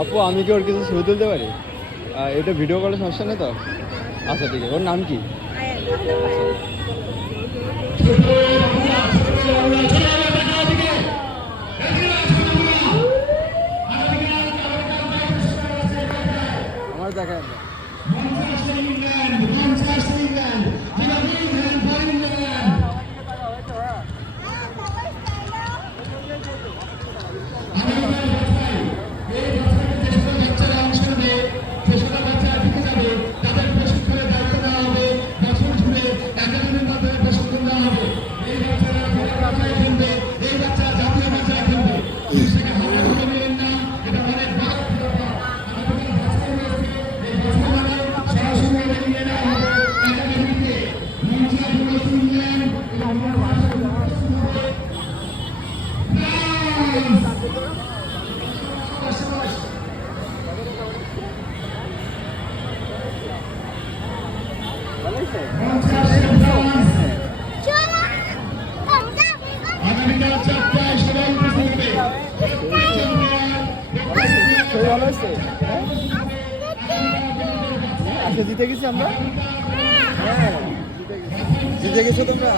আপু আমি কি ওর কিছু ছবি তুলতে পারি? এটা ভিডিও কলের সমস্যা নেই তো? আচ্ছা ঠিক আছে। ওর নাম কি? আমার দেখায় না। ভালো আছে। আচ্ছা জিতে গেছি আমরা। হ্যাঁ জিতে গেছো তোমরা।